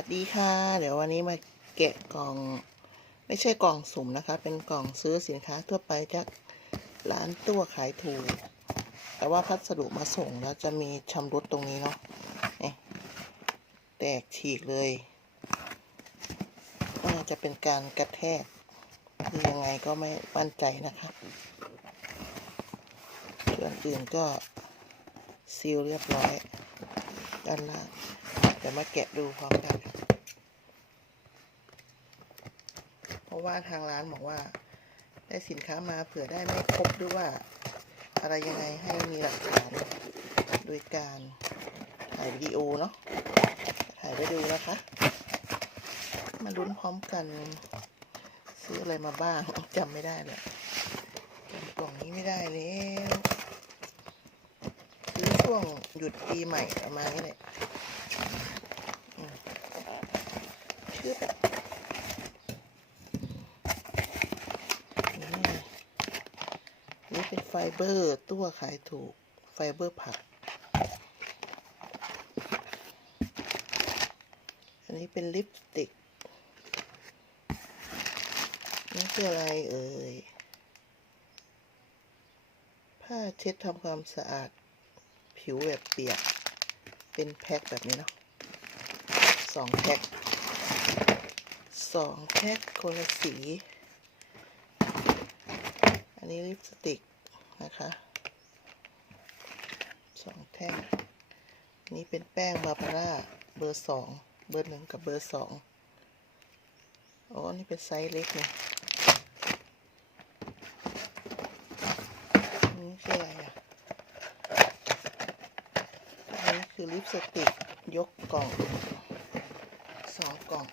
วัสดีค่ะ เดี๋ยววันนี้มาแกะกล่อง ไม่ใช่กล่องสุ่มนะคะ เป็นกล่องซื้อสินค้าทั่วไปจากร้านตัวขายถูก แต่ว่าพัสดุมาส่งแล้วจะมีชำรุดตรงนี้เนาะนี่แตกฉีกเลยน่าจะเป็นการกระแทกยังไงก็ไม่มั่นใจนะคะส่วนอื่นก็ซีลเรียบร้อยด้านล่างเดี๋ยวมาแกะดูพร้อมกัน เพ ราะว่าทางร้านบอกว่า ได้สินค้ามาเผื่อได้ไม่ครบหรือว่า อะไรยังไงให้มีหลักฐานโดยการถ่ายวิดีโอเนาะถ่ายไปดูนะคะ มาลุ้นพร้อมกัน ซื้ออะไรมาบ้างจำไม่ได้เลยจำกล่องนี้ไม่ได้แล้วซื้อช่วงหยุดปีใหม่ประมาณนี้แหละอืมชื่อแบบนี่ นี่เป็นไฟเบอร์ตัวขายถูก ไฟเบอร์ผัก อันนี้เป็นลิปสติก นี่คืออะไรเอ่ย ผ้าเช็ดทำความสะอาด ผิวแบบเปียก เป็นแพ็คแบบนี้เนาะสองแพ็คสองแพ็คคนละสี นนี้ลิปสติกนะคะสองแท่ง นี้เป็นแป้งบาบาร่าเบอร์สองเบอร์หนึ่งกับเบอร์สองอ๋อ นี่เป็นไซส์เล็กเนี่ยนนี่คืออะไรอะอันนี้คือลิปสติกยกกล่องสองกล่อง